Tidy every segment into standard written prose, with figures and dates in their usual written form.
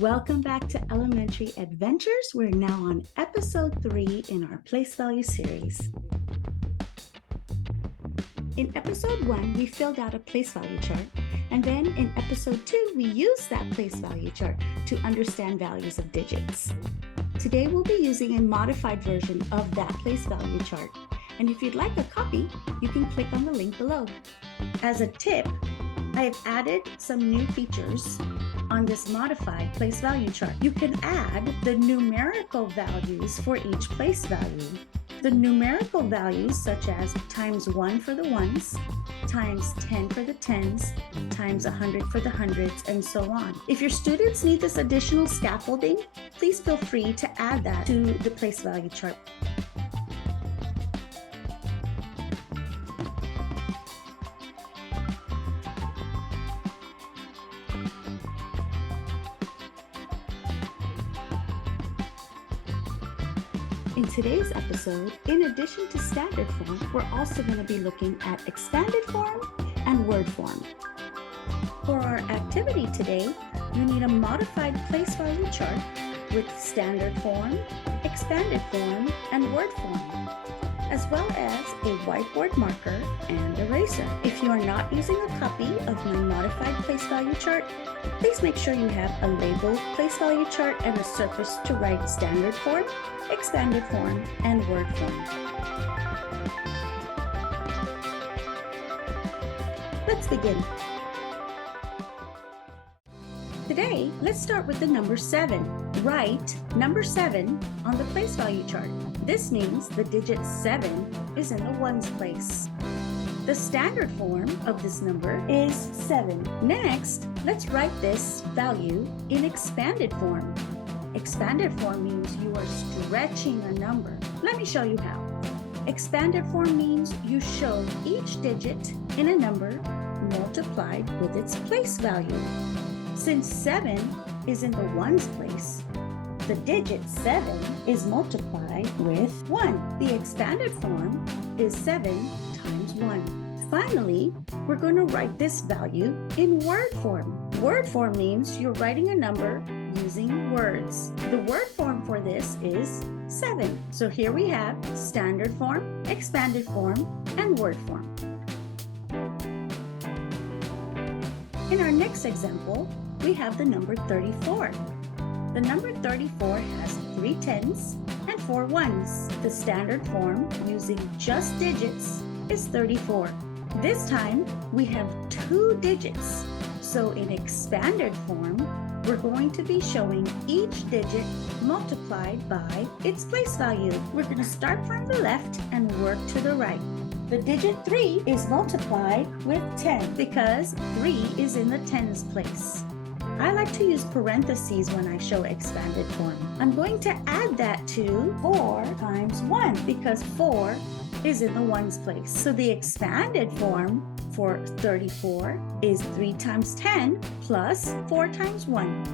Welcome back to Elementary Adventures. We're now on episode 3 in our place value series. In episode 1, we filled out a place value chart, and then in episode 2, we used that place value chart to understand values of digits. Today, we'll be using a modified version of that place value chart, and if you'd like a copy, you can click on the link below. As a tip, I have added some new features on this modified place value chart. You can add the numerical values for each place value. The numerical values such as times 1 for the ones, times 10 for the tens, times 100 for the hundreds, and so on. If your students need this additional scaffolding, please feel free to add that to the place value chart. In today's episode, in addition to standard form, we're also going to be looking at expanded form and word form. For our activity today, you need a modified place value chart with standard form, expanded form, and word form, as well as a whiteboard marker and eraser. If you are not using a copy of my modified place value chart, please make sure you have a labeled place value chart and a surface to write standard form, expanded form, and word form. Let's begin. Today, let's start with the number 7. Write number 7 on the place value chart. This means the digit 7 is in the ones place. The standard form of this number is 7. Next, let's write this value in expanded form. Expanded form means you are stretching a number. Let me show you how. Expanded form means you show each digit in a number multiplied with its place value. Since 7 is in the ones place, the digit 7 is multiplied with 1. The expanded form is 7 times 1. Finally, we're going to write this value in word form. Word form means you're writing a number using words. The word form for this is 7. So here we have standard form, expanded form, and word form. In our next example, we have the number 34. The number 34 has 3 tens and 4 ones. The standard form using just digits is 34. This time, we have 2 digits. So in expanded form, we're going to be showing each digit multiplied by its place value. We're going to start from the left and work to the right. The digit 3 is multiplied with 10 because 3 is in the tens place. I like to use parentheses when I show expanded form. I'm going to add that to 4 times 1 because 4 is in the ones place. So the expanded form for 34 is 3 times 10 plus 4 times 1.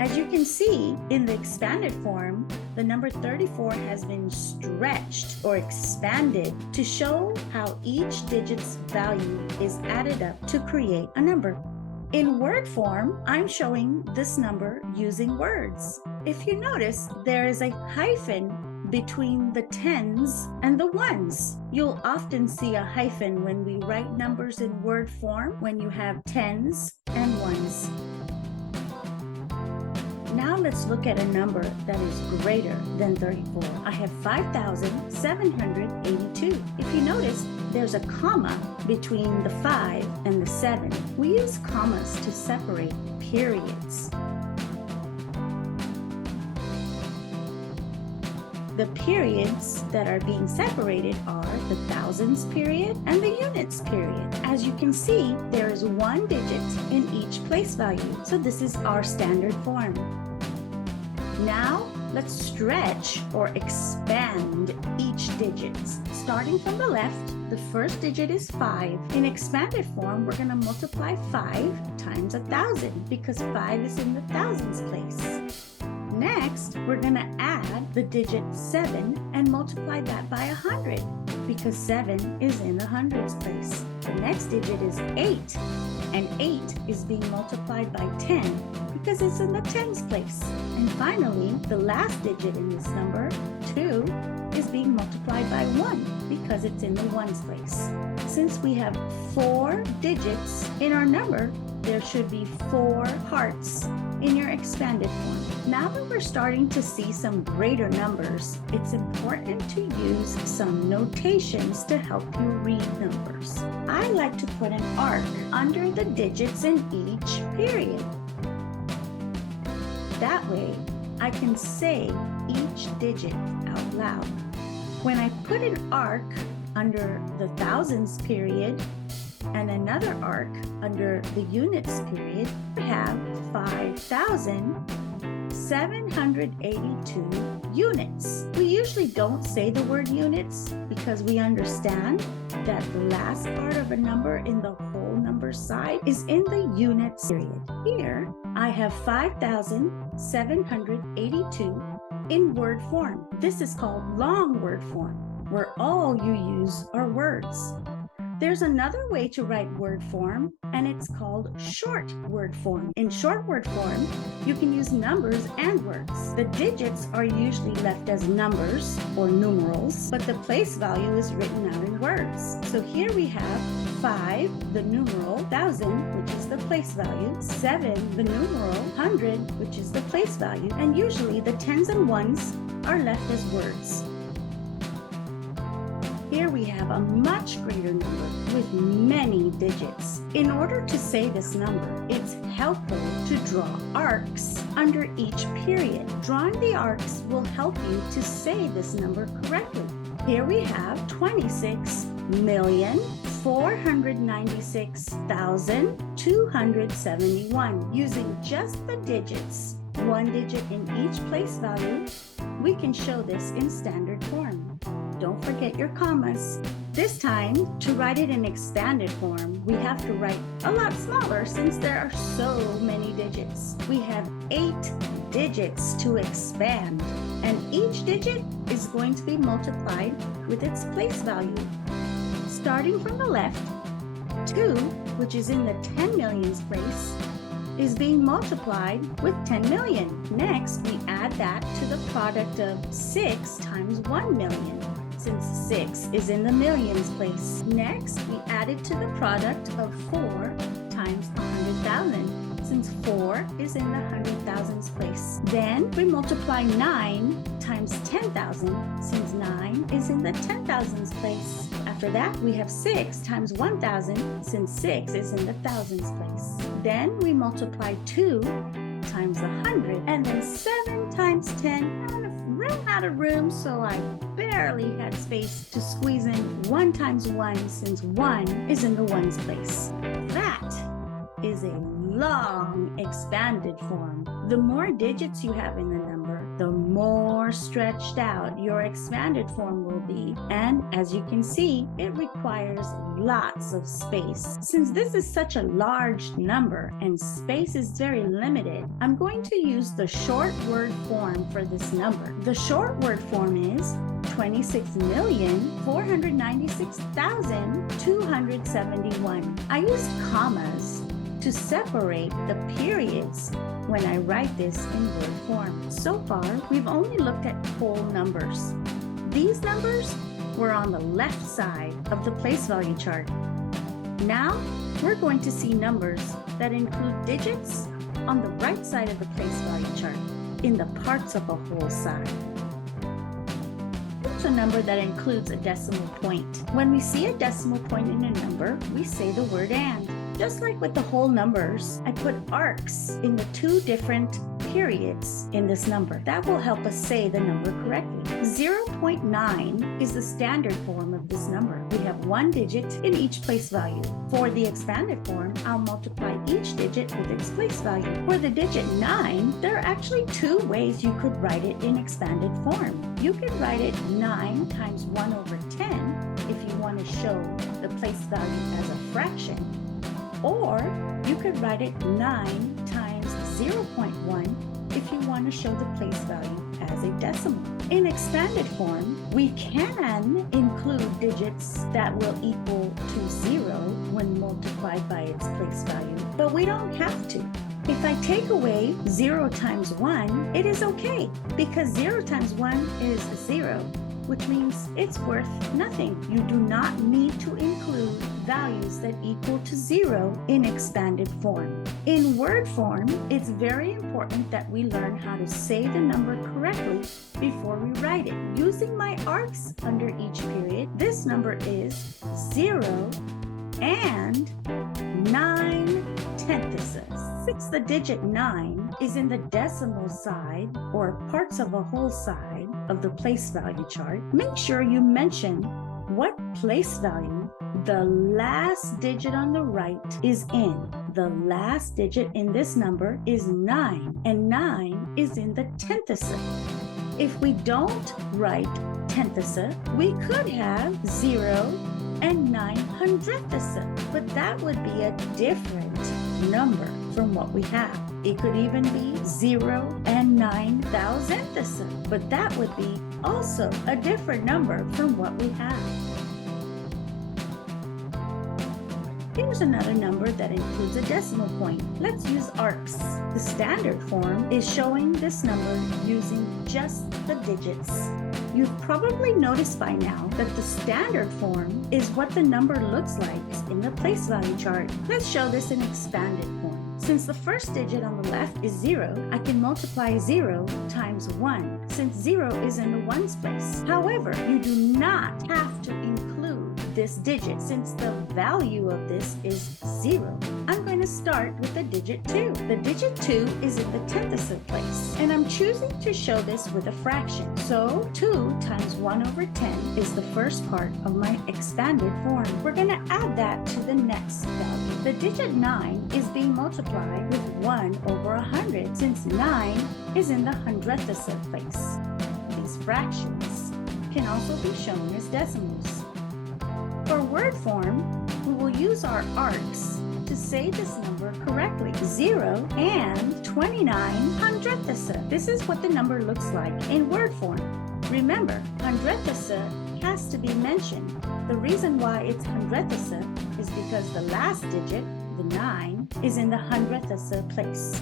As you can see, in the expanded form, the number 34 has been stretched or expanded to show how each digit's value is added up to create a number. In word form, I'm showing this number using words. If you notice, there is a hyphen between the tens and the ones. You'll often see a hyphen when we write numbers in word form when you have tens and ones. Now let's look at a number that is greater than 34. I have 5,782. If you notice, there's a comma between the 5 and the 7. We use commas to separate periods. The periods that are being separated are the thousands period and the units period. As you can see, there is 1 digit in each place value. So this is our standard form. Now, let's stretch or expand each digit. Starting from the left, the first digit is 5. In expanded form, we're going to multiply 5 times 1,000 because 5 is in the thousands place. Next, we're going to add the digit 7 and multiply that by 100 because 7 is in the hundreds place. The next digit is 8 And 8 is being multiplied by 10 because it's in the tens place. And finally, the last digit in this number, 2, is being multiplied by 1 because it's in the ones place. Since we have 4 digits in our number, there should be 4 hearts in your expanded form. Now that we're starting to see some greater numbers, it's important to use some notations to help you read numbers. I like to put an arc under the digits in each period. That way, I can say each digit out loud. When I put an arc under the thousands period and another arc under the units period, we have 5,782 units. We usually don't say the word units because we understand that the last part of a number in the whole number side is in the units period. Here, I have 5,782 in word form. This is called long word form, where all you use are words. There's another way to write word form, and it's called short word form. In short word form, you can use numbers and words. The digits are usually left as numbers or numerals, but the place value is written out in words. So here we have 5, the numeral, 1,000, which is the place value, 7, the numeral, 100, which is the place value, and usually the tens and ones are left as words. Here we have a much greater number with many digits. In order to say this number, it's helpful to draw arcs under each period. Drawing the arcs will help you to say this number correctly. Here we have 26,496,271. Using just the digits, one digit in each place value, we can show this in standard form. Don't forget your commas. This time, to write it in expanded form, we have to write a lot smaller since there are so many digits. We have 8 digits to expand, and each digit is going to be multiplied with its place value. Starting from the left, 2, which is in the 10 millions place, is being multiplied with 10 million. Next, we add that to the product of 6 times 1 million. Since 6 is in the millions place. Next, we add it to the product of 4 times 100,000, since 4 is in the 100,000s place. Then we multiply 9 times 10,000, since 9 is in the 10,000s place. After that, we have 6 times 1,000, since 6 is in the thousands place. Then we multiply 2 times 100, and then 7 times 10. Ran out of room, so I barely had space to squeeze in 1 times 1, since 1 is in the ones place. That is a long expanded form. The more digits you have in the number, the more stretched out your expanded form will be. And as you can see, it requires lots of space. Since this is such a large number and space is very limited, I'm going to use the short word form for this number. The short word form is 26,496,271. I use commas to separate the periods when I write this in word form. So far, we've only looked at whole numbers. These numbers were on the left side of the place value chart. Now, we're going to see numbers that include digits on the right side of the place value chart, in the parts of a whole side. Here's a number that includes a decimal point. When we see a decimal point in a number, we say the word and. Just like with the whole numbers, I put arcs in the 2 different periods in this number. That will help us say the number correctly. 0.9 is the standard form of this number. We have 1 digit in each place value. For the expanded form, I'll multiply each digit with its place value. For the digit 9, there are actually 2 ways you could write it in expanded form. You could write it 9 times 1 over 10 if you want to show the place value as a fraction. Or you could write it 9 times 0.1 if you want to show the place value as a decimal. In expanded form, we can include digits that will equal to 0 when multiplied by its place value, but we don't have to. If I take away 0 times 1, it is okay, because 0 times 1 is 0, which means it's worth nothing. You do not need to include values that equal to 0 in expanded form. In word form, it's very important that we learn how to say the number correctly before we write it. Using my arcs under each period, this number is 0 and 9/10. Since the digit 9 is in the decimal side or parts of a whole side of the place value chart, make sure you mention what place value the last digit on the right is in. The last digit in this number is 9, and 9 is in the tenthicet. If we don't write tenthicet, we could have 0 and 9/100thicet, but that would be a different number from what we have. It could even be 0 and 9,000thicet, but that would be also a different number from what we have. Here's another number that includes a decimal point. Let's use arcs. The standard form is showing this number using just the digits. You've probably noticed by now that the standard form is what the number looks like in the place value chart. Let's show this in expanded form. Since the first digit on the left is 0, I can multiply 0 times 1, since 0 is in the ones place. However, you do not have to include this digit since the value of this is 0. I'm going to start with the digit 2. The digit 2 is in the tenthicet place, and I'm choosing to show this with a fraction. So 2 times 1/10 is the first part of my expanded form. We're going to add that to the next value. The digit 9 is being multiplied with 1/100 since 9 is in the 100thicet place. These fractions can also be shown as decimals. For word form, we will use our arcs to say this number correctly. 0 and 29/100thicet. This is what the number looks like in word form. Remember, 100thicet has to be mentioned. The reason why it's 100thicet is because the last digit, the 9, is in the 100thicet place.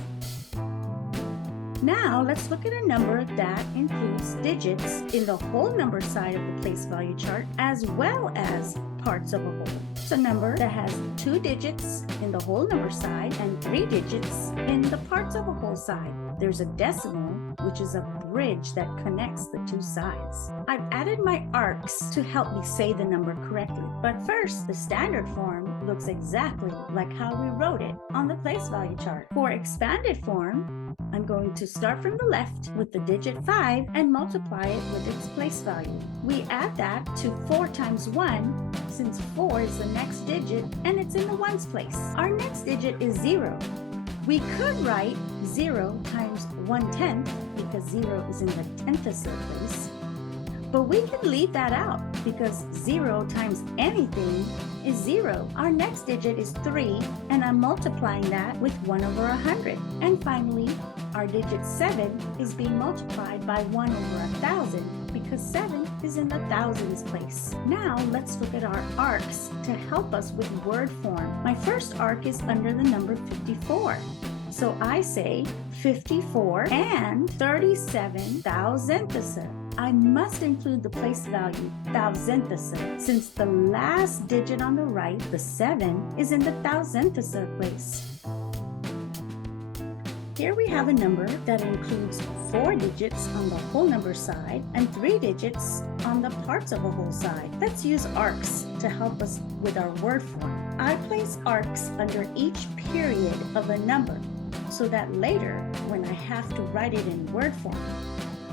Now, let's look at a number that includes digits in the whole number side of the place value chart as well as parts of a whole. It's a number that has 2 digits in the whole number side and 3 digits in the parts of a whole side. There's a decimal, which is a bridge that connects the 2 sides. I've added my arcs to help me say the number correctly. But first, the standard form looks exactly like how we wrote it on the place value chart. For expanded form, I'm going to start from the left with the digit 5 and multiply it with its place value. We add that to 4 times 1 since 4 is the next digit and it's in the ones place. Our next digit is 0. We could write 0 times 1/10 because 0 is in the tenthicet place. But we can leave that out because 0 times anything is 0. Our next digit is 3, and I'm multiplying that with 1/100. And finally, our digit 7 is being multiplied by 1/1000 because 7 is in the thousands place. Now, let's look at our arcs to help us with word form. My first arc is under the number 54. So I say 54 and 37,000thicet. I must include the place value, thousandthicet, since the last digit on the right, the 7, is in the thousandthicet place. Here we have a number that includes 4 digits on the whole number side and 3 digits on the parts of a whole side. Let's use arcs to help us with our word form. I place arcs under each period of a number so that later, when I have to write it in word form,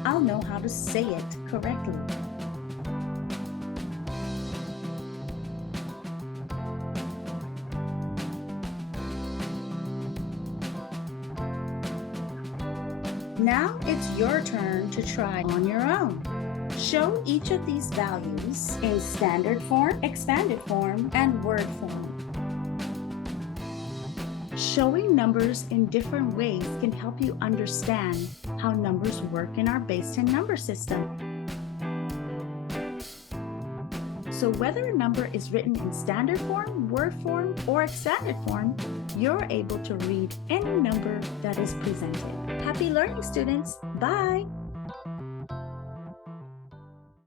I'll know how to say it correctly. Now it's your turn to try on your own. Show each of these values in standard form, expanded form, and word form. Showing numbers in different ways can help you understand how numbers work in our base 10 number system. So whether a number is written in standard form, word form, or expanded form, you're able to read any number that is presented. Happy learning, students! Bye!